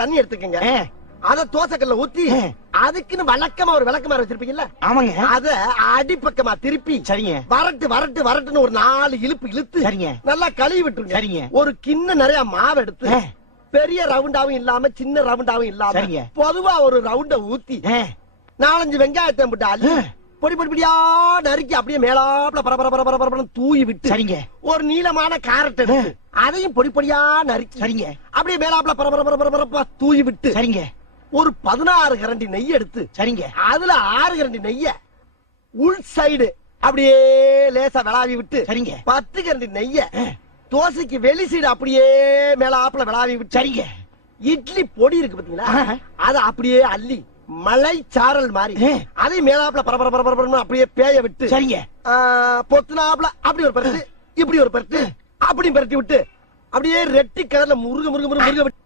தண்ணி எடுத்துக்கங்க. அத தோசைக்கல்ல ஊத்தி அதுக்குன்னு வழக்கமா ஒரு விளக்கமாறு வச்சிருப்பீங்கல்ல, ஆமாங்க, அத அடிப்பக்கமா திருப்பி சரிங்க, வரட்டு வரட்டு வரட்டுன்னு ஒரு 4 இழுப்பு இழுத்து சரிங்க, நல்லா கழுவி விட்டுருங்க. சரிங்க. ஒரு கிண்ண நிறைய மாவு எடுத்து பெரிய ரவுண்டாவும் இல்லாம சின்ன ரவுண்டாவும் இல்லாம பொதுவா ஒரு ரவுண்ட ஊத்தி 4-5 வெங்காயத்தை போட்டு அள்ளி பொடி பொடி பொடியா நறுக்கி அப்படியே மேலாப்ல பரபர தூவி விட்டு, சரிங்க, ஒரு நீளமான கேரட் எடுத்து அதையும் பொடி பொடியா நறுக்கி, சரிங்க, அப்படியே மேலாப்ல பரபர தூவி விட்டு, சரிங்க, ஒரு 16 கரண்டி நெய் எடுத்து, சரிங்க, அதுல 6 கரண்டி நெய்ய உள் சைடு அப்படியே லேசா விளாவி விட்டு, சரிங்க, 10 கரண்டி நெய்ய தோசைக்கு வெளி சைடு அப்படியே மேலாப்ல விளாவி விட்டு, சரிங்க, இட்லி பொடி இருக்கு பாத்தீங்களா, அத அப்படியே அள்ளி மலை சாரல் மாதிரி அதை மேலாப்ல பரபர அப்படியே பேய விட்டு, சரிங்க, பொத்துனாப்ல அப்படி ஒரு பரட்டு இப்படி ஒரு பரட்டு அப்படி பரட்டி விட்டு அப்படியே ரெட்டி கலர்ல முருக முருக முருக முருக விட்டு